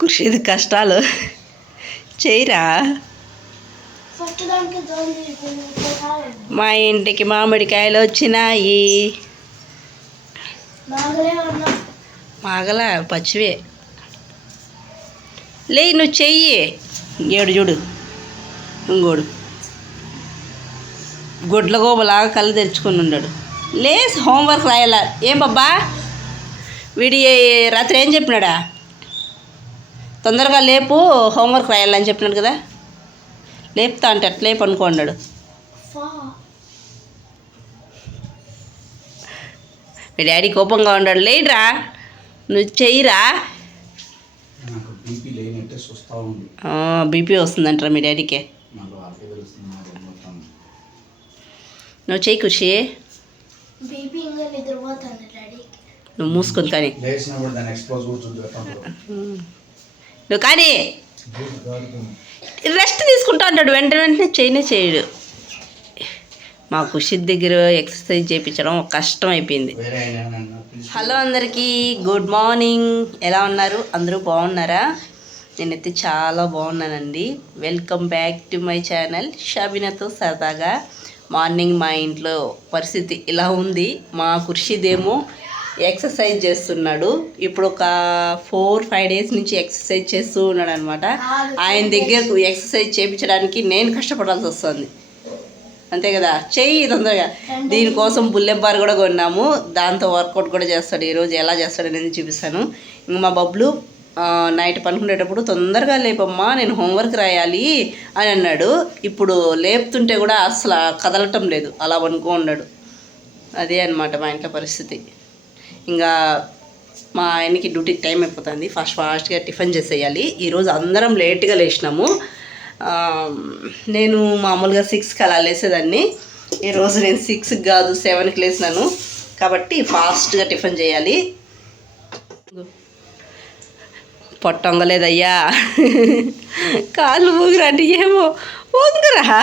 కుర్షీది కష్టాలు చేయరా. మా ఇంటికి మామిడికాయలు వచ్చినాయి. మాగల పచ్చివే లే, నువ్వు చెయ్యి. ఏడు చూడు, ఇంకోడు గొడ్ల గోబలాగా కళ్ళు తెరుచుకొని ఉన్నాడు. లేస్ హోంవర్క్ రాయాల. ఏం బాబా వీడి రాత్రి ఏం చెప్పినాడా? తొందరగా లేపు, హోంవర్క్ రాయాలని చెప్పినాడు కదా. లేపుతా అంటే అట్లే పనుకోన్నాడు. మీ డాడీ కోపంగా ఉన్నాడు. లేడ్రా, నువ్వు చెయ్యిరా. బీపీ వస్తుందంటారా మీ డాడీకి? నువ్వు చెయ్యి ఖుషి. నువ్వు మూసుకొని కానీ నువ్వు కానీ రెస్ట్ తీసుకుంటా అంటాడు. వెంటనే చేయడు. మా ఖుషి దగ్గర ఎక్సర్సైజ్ చేయించడం కష్టం అయిపోయింది. హలో అందరికీ, గుడ్ మార్నింగ్. ఎలా ఉన్నారు? అందరూ బాగున్నారా? నేనైతే చాలా బాగున్నానండి. Welcome back to my channel షబీనాతో సరదాగా. మార్నింగ్ మా ఇంట్లో పరిస్థితి ఇలా ఉంది. మా ఖుషిదేమో ఎక్సర్సైజ్ చేస్తున్నాడు. ఇప్పుడు ఒక 4-5 డేస్ నుంచి ఎక్సర్సైజ్ చేస్తూ ఉన్నాడు అనమాట. ఆయన దగ్గర ఎక్సర్సైజ్ చేయించడానికి నేను కష్టపడాల్సి వస్తుంది. అంతే కదా, చెయ్యి తొందరగా. దీనికోసం బుల్లెట్ బార్ కూడా కొన్నాము. దాంతో వర్కౌట్ కూడా చేస్తాడు. ఈరోజు ఎలా చేస్తాడు అనేది చూపిస్తాను. ఇంక మా బబ్లు నైట్ పనుకునేటప్పుడు తొందరగా లేపమ్మా, నేను హోంవర్క్ రాయాలి అని అన్నాడు. ఇప్పుడు లేపుతుంటే కూడా అసలు కదలటం లేదు, అలా పనుకున్నాడు. అదే అనమాట మా ఇంట్లో పరిస్థితి. ఇంకా మా ఆయనకి డ్యూటీకి టైం అయిపోతుంది. ఫాస్ట్గా టిఫిన్ చేసేయాలి. ఈరోజు అందరం లేట్గా లేచినాము. నేను మామూలుగా 6కి అలా లేసేదాన్ని. ఈరోజు నేను 6కి కాదు 7కి లేచినాను. కాబట్టి ఫాస్ట్గా టిఫిన్ చేయాలి. పొట్టొంగలేదయ్యా, కాళ్ళు ఊగిరండి. ఏమో ఊగురా.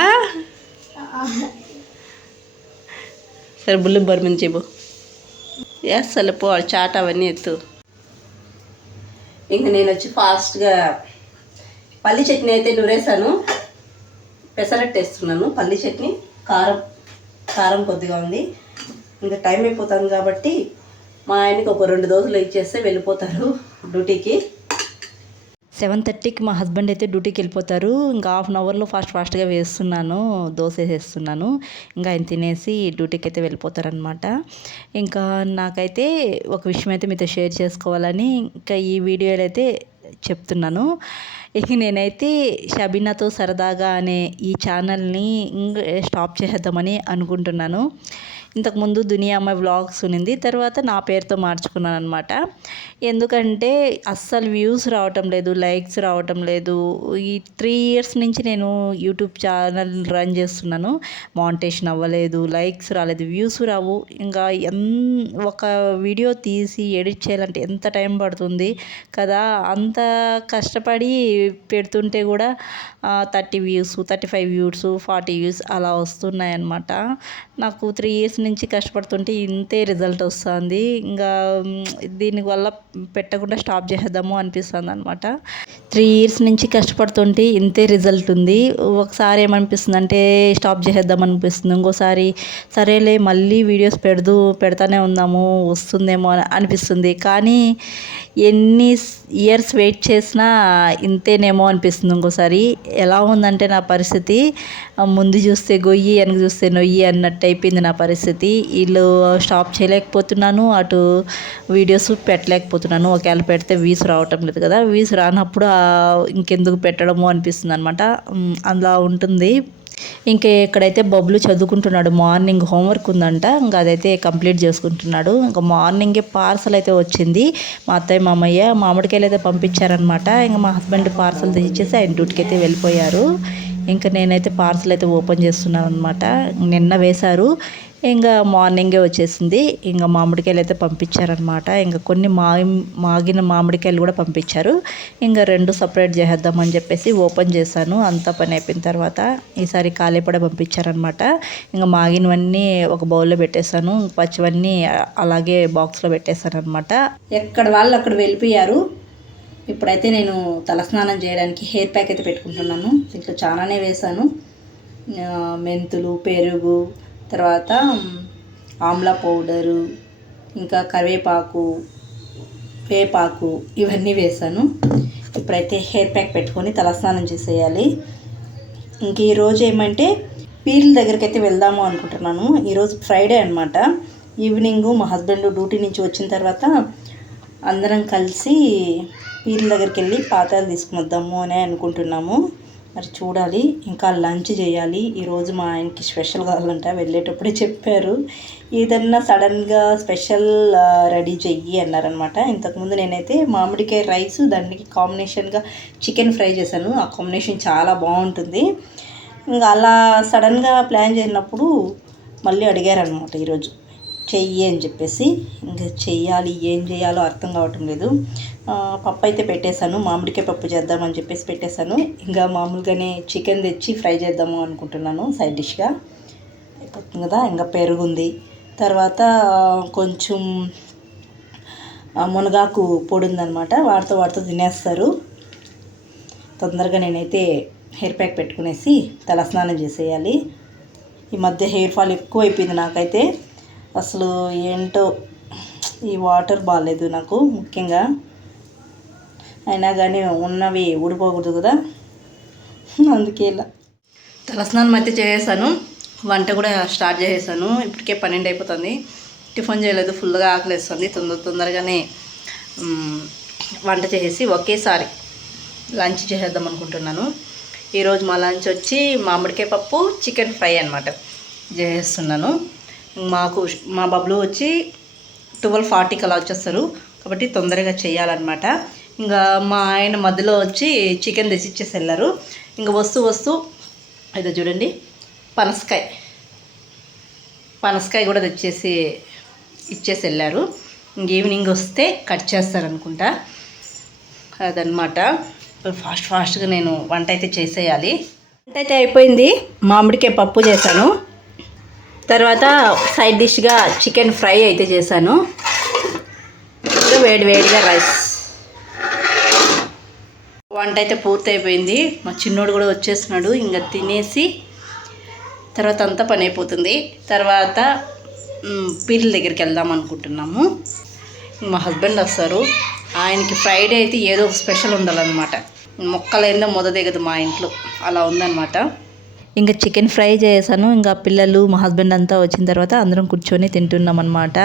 సరే బుల్లి బరి మీద చెప్పు. అసలు పో చాట అవన్నీ ఎత్తు. ఇంక నేను వచ్చి ఫాస్ట్గా పల్లి చట్నీ అయితే నూరేసాను. పెసరట్టు వేస్తున్నాను. పల్లి చట్నీ కారం కొద్దిగా ఉంది. ఇంకా టైం అయిపోతుంది కాబట్టి మా ఆయనకి ఒక 2 దోశలు ఇచ్చేస్తే వెళ్ళిపోతారు డ్యూటీకి. 7:30కి మా హస్బెండ్ అయితే డ్యూటీకి వెళ్ళిపోతారు. ఇంకా హాఫ్ అన్ అవర్లో ఫాస్ట్గా వేస్తున్నాను, దోశ వేసేస్తున్నాను. ఇంకా ఆయన తినేసి డ్యూటీకి అయితే వెళ్ళిపోతారనమాట. ఇంకా నాకైతే ఒక విషయం అయితే మీతో షేర్ చేసుకోవాలని ఇంకా ఈ వీడియోలో అయితే చెప్తున్నాను. ఇక నేనైతే షబీనాతో సరదాగా అనే ఈ ఛానల్ని స్టాప్ చేద్దామని అనుకుంటున్నాను. ఇంతకుముందు దునియా అమ్మాయి వ్లాగ్స్ ఉన్నింది, తర్వాత నా పేరుతో మార్చుకున్నాను అనమాట. ఎందుకంటే అస్సలు వ్యూస్ రావటం లేదు, లైక్స్ రావటం లేదు. ఈ 3 ఇయర్స్ నుంచి నేను యూట్యూబ్ ఛానల్ రన్ చేస్తున్నాను. మానిటేషన్ అవ్వలేదు, లైక్స్ రాలేదు, వ్యూస్ రావు. ఇంకా ఒక వీడియో తీసి ఎడిట్ చేయాలంటే ఎంత టైం పడుతుంది కదా. అంత కష్టపడి పెడుతుంటే కూడా 30 వ్యూస్, 35 వ్యూస్, 40 వ్యూస్ అలా వస్తున్నాయన్నమాట. నాకు 3 ఇయర్స్ నుంచి కష్టపడుతుంటే ఇంతే రిజల్ట్ వస్తుంది. ఇంకా దీనివల్ల పెట్టకుండా స్టాప్ చేద్దాము అనిపిస్తుంది అనమాట. 3 ఇయర్స్ నుంచి కష్టపడుతుంటే ఇంతే రిజల్ట్ ఉంది. ఒకసారి ఏమనిపిస్తుంది అంటే స్టాప్ చేద్దాం అనిపిస్తుంది. ఇంకోసారి సరేలే మళ్ళీ వీడియోస్ పెడతానే ఉందాము, వస్తుందేమో అనిపిస్తుంది. కానీ ఎన్ని ఇయర్స్ వెయిట్ చేసినా ఇంతేనేమో అనిపిస్తుంది. ఇంకోసారి ఎలా ఉందంటే నా పరిస్థితి, ముందు చూస్తే గొయ్యి వెనక చూస్తే నొయ్యి అన్నట్టు అయిపోయింది నా పరిస్థితి. వీళ్ళు స్టాప్ చేయలేకపోతున్నాను, అటు వీడియోస్ పెట్టలేకపోతున్నాను. ఒకవేళ పెడితే వ్యూస్ రావటం లేదు కదా. వ్యూస్ రానప్పుడు ఇంకెందుకు పెట్టడము అనిపిస్తుంది అనమాట. అలా ఉంటుంది. ఇంకా ఇక్కడైతే బబ్లు చదువుకుంటున్నాడు. మార్నింగ్ హోంవర్క్ ఉందంట, ఇంకా అదైతే కంప్లీట్ చేసుకుంటున్నాడు. ఇంకా మార్నింగే పార్సల్ అయితే వచ్చింది. మా అత్తయ్య మామయ్య మామిడికాయలు అయితే పంపించారనమాట. ఇంకా మా హస్బెండ్ పార్సల్ తెచ్చేసి ఆయన డ్యూటీకి అయితే వెళ్ళిపోయారు. ఇంకా నేనైతే పార్సల్ అయితే ఓపెన్ చేస్తున్నాను అనమాట. నిన్న వేశారు, ఇంకా మార్నింగే వచ్చేసింది. ఇంకా మామిడికాయలు అయితే పంపించారనమాట. ఇంకా కొన్ని మాగిన మామిడికాయలు కూడా పంపించారు. ఇంకా 2 సపరేట్ చేద్దామని చెప్పేసి ఓపెన్ చేశాను. అంతా పని అయిపోయిన తర్వాత ఈసారి కాలేపడ పంపించారనమాట. ఇంకా మాగినవన్నీ ఒక బౌల్లో పెట్టేశాను, పచ్చివన్నీ అలాగే బాక్స్లో పెట్టేశాను అనమాట. ఎక్కడ వాళ్ళు అక్కడ వెళ్ళిపోయారు. ఇప్పుడైతే నేను తలస్నానం చేయడానికి హెయిర్ ప్యాక్ అయితే పెట్టుకుంటున్నాను. దీంట్లో చాలానే వేసాను. మెంతులు, పెరుగు, తర్వాత ఆమ్లా పౌడరు, ఇంకా కరివేపాకు, వేపాకు ఇవన్నీ వేసాను. ఇప్పుడైతే హెయిర్ ప్యాక్ పెట్టుకొని తలస్నానం చేసేయాలి. ఇంక ఈరోజు ఏమంటే పీర్ల దగ్గరికి అయితే వెళ్దాము అనుకుంటున్నాను. ఈరోజు ఫ్రైడే అనమాట. ఈవినింగ్ మా హస్బెండ్ డ్యూటీ నుంచి వచ్చిన తర్వాత అందరం కలిసి పీర్ల దగ్గరికి వెళ్ళి పాతాలు తీసుకుని వద్దాము అని అనుకుంటున్నాము. మరి చూడాలి. ఇంకా లంచ్ చేయాలి. ఈరోజు మా ఆయనకి స్పెషల్ కావాలంట, వెళ్ళేటప్పుడే చెప్పారు. ఏదన్నా సడన్గా స్పెషల్ రెడీ చెయ్యి అన్నారనమాట. ఇంతకుముందు నేనైతే మామిడికాయ రైస్, దానికి కాంబినేషన్గా చికెన్ ఫ్రై చేశాను. ఆ కాంబినేషన్ చాలా బాగుంటుంది. ఇంకా అలా సడన్గా ప్లాన్ చేసినప్పుడు మళ్ళీ అడిగారనమాట ఈరోజు చెయ్యి అని చెప్పేసి. ఇంకా చెయ్యాలి, ఏం చేయాలో అర్థం కావటం లేదు. పప్పు అయితే పెట్టేశాను, మామిడికాయ పప్పు చేద్దామని చెప్పేసి పెట్టేశాను. ఇంకా మామూలుగానే చికెన్ తెచ్చి ఫ్రై చేద్దాము అనుకుంటున్నాను సైడ్ డిష్గా. అయిపోతుంది కదా. ఇంకా పెరుగుంది, తర్వాత కొంచెం మునగాకు పొడి ఉందనమాట, వాటితో తినేస్తారు. తొందరగా నేనైతే హెయిర్ ప్యాక్ పెట్టుకునేసి తలస్నానం చేసేయాలి. ఈ మధ్య హెయిర్ ఫాల్ ఎక్కువ అయిపోయింది నాకైతే. అసలు ఏంటో ఈ వాటర్ బాగాలేదు నాకు ముఖ్యంగా. అయినా కానీ ఉన్నవి ఊడిపోకూడదు కదా, అందుకే ఇలా. తలస్నానం అయితే చేసేసాను, వంట కూడా స్టార్ట్ చేసేసాను. ఇప్పటికే 12 అయిపోతుంది. టిఫిన్ చేయలేదు, ఫుల్గా ఆకలిస్తుంది. తొందరగానే వంట చేసేసి ఒకేసారి లంచ్ చేసేద్దాం అనుకుంటున్నాను. ఈరోజు మా లంచ్ వచ్చి మామిడికాయ పప్పు, చికెన్ ఫ్రై అనమాట చేస్తున్నాను. మా బబ్లు వచ్చి 12:40కి అలా వచ్చేస్తారు కాబట్టి తొందరగా చేయాలన్నమాట. ఇంకా మా ఆయన మధ్యలో వచ్చి చికెన్ తెచ్చి ఇచ్చేసి వెళ్ళారు. ఇంకా వస్తూ అయితే చూడండి పనసకాయ కూడా ఇచ్చేసి వెళ్ళారు. ఇంక ఈవినింగ్ వస్తే కట్ చేస్తారనుకుంటా. అదనమాట. ఫాస్ట్గా నేను వంట అయితే చేసేయాలి. వంట అయితే అయిపోయింది. మామిడికాయ పప్పు చేశాను, తర్వాత సైడ్ డిష్గా చికెన్ ఫ్రై అయితే చేశాను, వేడిగా రైస్. వంట అయితే పూర్తి అయిపోయింది. మా చిన్నోడు కూడా వచ్చేస్తున్నాడు. ఇంకా తినేసి తర్వాత అంతా పని అయిపోతుంది. తర్వాత పీర్ల దగ్గరికి వెళ్దాం అనుకుంటున్నాము. మా హస్బెండ్ వస్తారు. ఆయనకి ఫ్రైడే అయితే ఏదో ఒక స్పెషల్ ఉండాలన్నమాట. మొక్కలైందో దిగదు మా ఇంట్లో, అలా ఉందన్నమాట. ఇంకా చికెన్ ఫ్రై చేశాను. ఇంకా పిల్లలు, మా హస్బెండ్ అంతా వచ్చిన తర్వాత అందరం కూర్చొని తింటున్నాం అనమాట.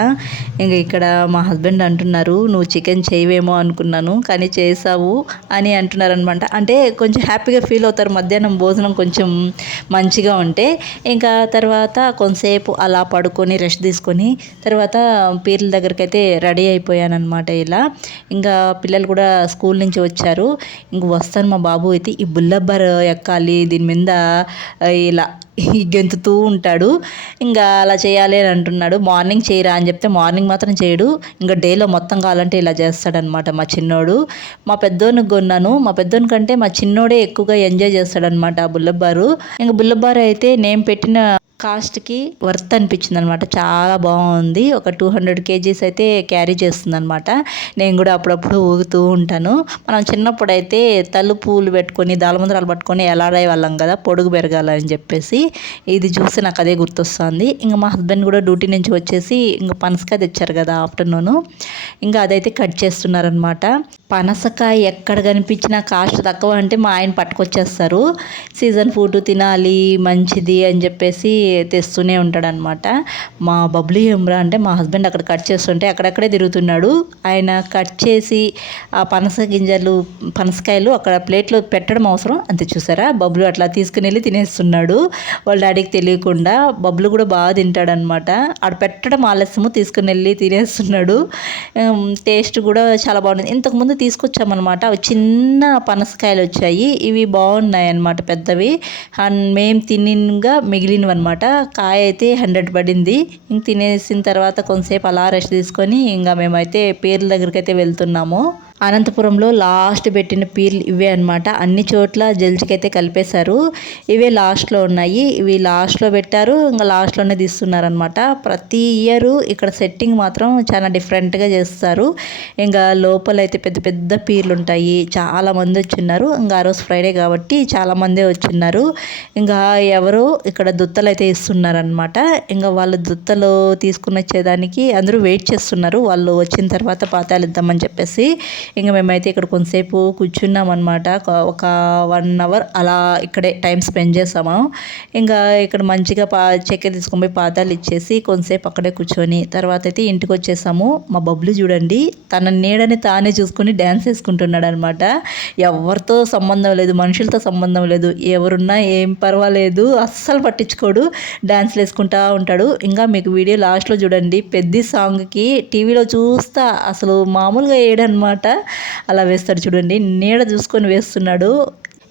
ఇంకా ఇక్కడ మా హస్బెండ్ అంటున్నారు, నువ్వు చికెన్ చేయవేమో అనుకున్నాను కానీ చేసావు అని అంటున్నారు అనమాట. అంటే కొంచెం హ్యాపీగా ఫీల్ అవుతారు మధ్యాహ్నం భోజనం కొంచెం మంచిగా ఉంటే. ఇంకా తర్వాత కొంతసేపు అలా పడుకొని రెస్ట్ తీసుకొని తర్వాత పీర్ల దగ్గరికి అయితే రెడీ అయిపోయాను అనమాట. ఇలా ఇంకా పిల్లలు కూడా స్కూల్ నుంచి వచ్చారు. ఇంక వస్తాను, మా బాబు అయితే ఈ బుల్లబ్బర్ ఎక్కాలి, దీని మీద ఇలా గెంతుతూ ఉంటాడు. ఇంకా అలా చేయాలి అని అంటున్నాడు. మార్నింగ్ చేయరా అని చెప్తే మార్నింగ్ మాత్రం చేయడు. ఇంకా డేలో మొత్తం కావాలంటే ఇలా చేస్తాడనమాట మా చిన్నోడు. మా పెద్దోనికి కొన్నాను. మా పెద్దోని కంటే మా చిన్నోడే ఎక్కువగా ఎంజాయ్ చేస్తాడనమాట ఆ బుల్లబారు. ఇంకా బుల్లబారు అయితే నేను పెట్టిన కాస్ట్కి వర్త్ అనిపించింది అనమాట. చాలా బాగుంది. ఒక 200 kgs అయితే క్యారీ చేస్తుంది అనమాట. నేను కూడా అప్పుడప్పుడు ఊగుతూ ఉంటాను. మనం చిన్నప్పుడు అయితే తలుపులు పెట్టుకొని దాలముద్రాలు పట్టుకొని ఎలాడే వాళ్ళం కదా, పొడుగు పెరగాలని చెప్పేసి. ఇది చూసి నాకు అదే గుర్తొస్తుంది. ఇంకా మా హస్బెండ్ కూడా డ్యూటీ నుంచి వచ్చేసి ఇంకా పనసకాయ తెచ్చారు కదా ఆఫ్టర్నూను, ఇంకా అదైతే కట్ చేస్తున్నారనమాట. పనసకాయ ఎక్కడ కనిపించినా కాస్ట్ తక్కువ అంటే మా ఆయన పట్టుకొచ్చేస్తారు. సీజన్ ఫ్రూట్ తినాలి, మంచిది అని చెప్పేసి తెస్తూనే ఉంటాడనమాట. మా బబ్లీ ఏమ్రా అంటే మా హస్బెండ్ అక్కడ కట్ చేస్తుంటే అక్కడక్కడే తిరుగుతున్నాడు. ఆయన కట్ చేసి ఆ పనసకాయలు అక్కడ ప్లేట్లో పెట్టడం అవసరం అంతే. చూసారా, బబ్లు అట్లా తీసుకుని వెళ్ళి తినేస్తున్నాడు వాళ్ళ డాడీకి తెలియకుండా. బబ్లు కూడా బాగా తింటాడనమాట. ఆడ పెట్టడం ఆలస్యము, తీసుకుని వెళ్ళి తినేస్తున్నాడు. టేస్ట్ కూడా చాలా బాగుంది. ఇంతకుముందు తీసుకొచ్చామన్నమాట. అవి చిన్న పనసకాయలు వచ్చాయి, ఇవి బాగున్నాయి అన్నమాట, పెద్దవి. మేము తినిగా మిగిలినవి అనమాట. కాయ అయితే 100 పడింది. ఇంక తినేసిన తర్వాత కొంతసేపు అలా రెస్ట్ తీసుకొని ఇంకా మేమైతే పీర్ల దగ్గరికి అయితే వెళ్తున్నాము. అనంతపురంలో లాస్ట్ పెట్టిన పీర్లు ఇవే అనమాట. అన్ని చోట్ల జల్జికైతే కలిపేశారు. ఇవే లాస్ట్లో ఉన్నాయి. ఇవి లాస్ట్లో పెట్టారు, ఇంకా లాస్ట్లోనే తీస్తున్నారనమాట. ప్రతి ఇయర్ ఇక్కడ సెట్టింగ్ మాత్రం చాలా డిఫరెంట్గా చేస్తారు. ఇంకా లోపలైతే పెద్ద పెద్ద పీర్లు ఉంటాయి. చాలా మంది వచ్చిన్నారు. ఇంకా ఆ రోజు ఫ్రైడే కాబట్టి చాలా మందే వచ్చిన్నారు. ఇంకా ఎవరో ఇక్కడ దుత్తలు అయితే ఇస్తున్నారనమాట. ఇంకా వాళ్ళు దుత్తలు తీసుకుని వచ్చేదానికి అందరూ వెయిట్ చేస్తున్నారు. వాళ్ళు వచ్చిన తర్వాత పాతాలు ఇద్దామని చెప్పేసి ఇంకా మేమైతే ఇక్కడ కొంతసేపు కూర్చున్నాం అనమాట. ఒక 1 అవర్ అలా ఇక్కడే టైం స్పెండ్ చేసాము. ఇంకా ఇక్కడ మంచిగా చక్కెర తీసుకొని పోయి పాతాలు ఇచ్చేసి కొంతసేపు అక్కడే కూర్చొని తర్వాత అయితే ఇంటికి వచ్చేసాము. మా బబ్లు చూడండి, తన నీడని తానే చూసుకొని డ్యాన్స్ వేసుకుంటున్నాడు అనమాట. ఎవరితో సంబంధం లేదు, మనుషులతో సంబంధం లేదు, ఎవరున్నా ఏం పర్వాలేదు, అస్సలు పట్టించుకోడు, డ్యాన్స్లు వేసుకుంటా ఉంటాడు. ఇంకా మీకు వీడియో లాస్ట్లో చూడండి, పెద్ద సాంగ్కి టీవీలో చూస్తా అసలు మామూలుగా వేయడనమాట. అలా వేస్తాడు చూడండి, నీడ చూసుకొని వేస్తున్నాడు.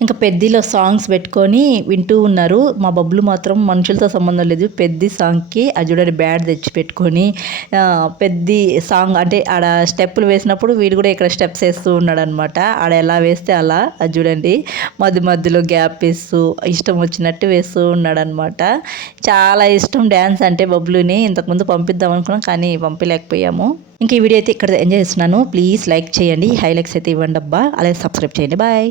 ఇంకా పెద్దిలో సాంగ్స్ పెట్టుకొని వింటూ ఉన్నారు. మా బబ్బులు మాత్రం మనుషులతో సంబంధం లేదు, పెద్ద సాంగ్కి అది చూడండి బ్యాడ్ తెచ్చి పెట్టుకొని పెద్ద సాంగ్ అంటే ఆడ స్టెప్పులు వేసినప్పుడు వీడు కూడా ఇక్కడ స్టెప్స్ వేస్తూ ఉన్నాడు అనమాట. ఆడ ఎలా వేస్తే అలా అది చూడండి, మధ్యలో గ్యాప్ వేస్తూ ఇష్టం వచ్చినట్టు వేస్తూ ఉన్నాడు అనమాట. చాలా ఇష్టం డ్యాన్స్ అంటే బబ్బులుని. ఇంతకుముందు పంపిద్దాం అనుకున్నాం కానీ పంపించలేకపోయాము. ఇంక ఈ వీడియో అయితే ఇక్కడ ఎంజాయ్ చేస్తున్నాను. ప్లీజ్ లైక్ చేయండి, హైలైక్స్ అయితే ఇవ్వండి అబ్బా, అలాగే సబ్స్క్రైబ్ చేయండి. బాయ్.